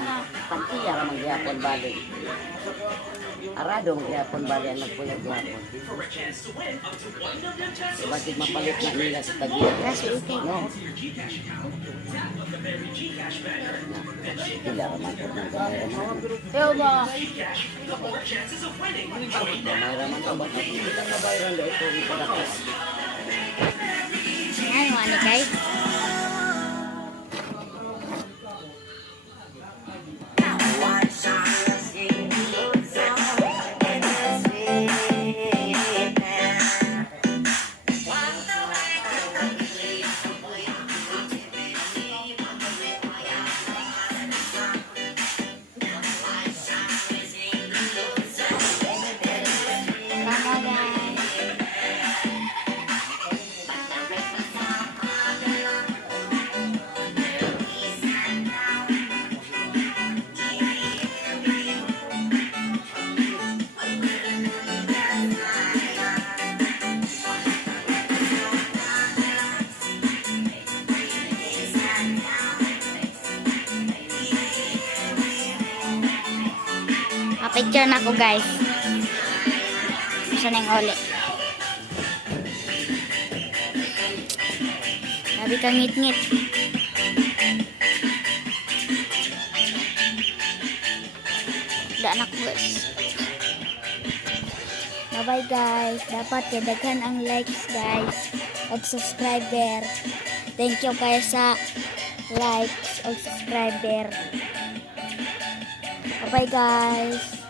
na. Pantiya ramang gihapon balik. Arado gihapon balik ang nagpuyag gihapon. Bakit mapalit na nila sa tagiya? Kasi okay. No. Sila ramang po ng gamay ramang. Ew ba? Gamay ramang ka. Bakit hindi ka nabayran na ito ipadako? Ano ani guys? Picture na ko guys. Saan yung uli? Sabi ka ngit-ngit. Anak guys. Bye bye guys. Dapat kadaghan ang likes guys. Og subscriber. Thank you kayo sa likes og subscriber. Bye bye guys.